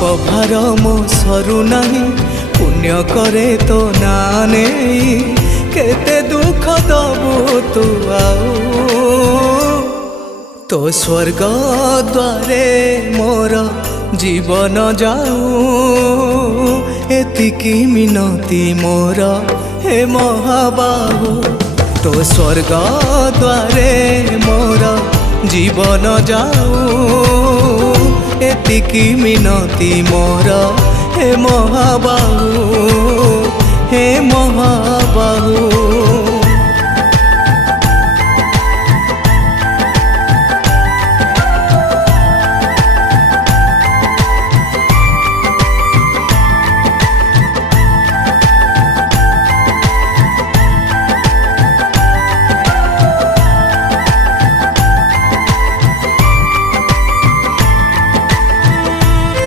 पाप भार मो सरू नहीं पुण्य करे तो ना नहीं केते दुख दबु तू आऊ तो स्वर्ग द्वारे मोर जीवन जाऊ एतिकी मिनती मोर हे महाबाहु तो स्वर्ग द्वारे मोर जीवन जाऊ एतिकी मिनती मोर हे महाबाहु हे महाबाहु।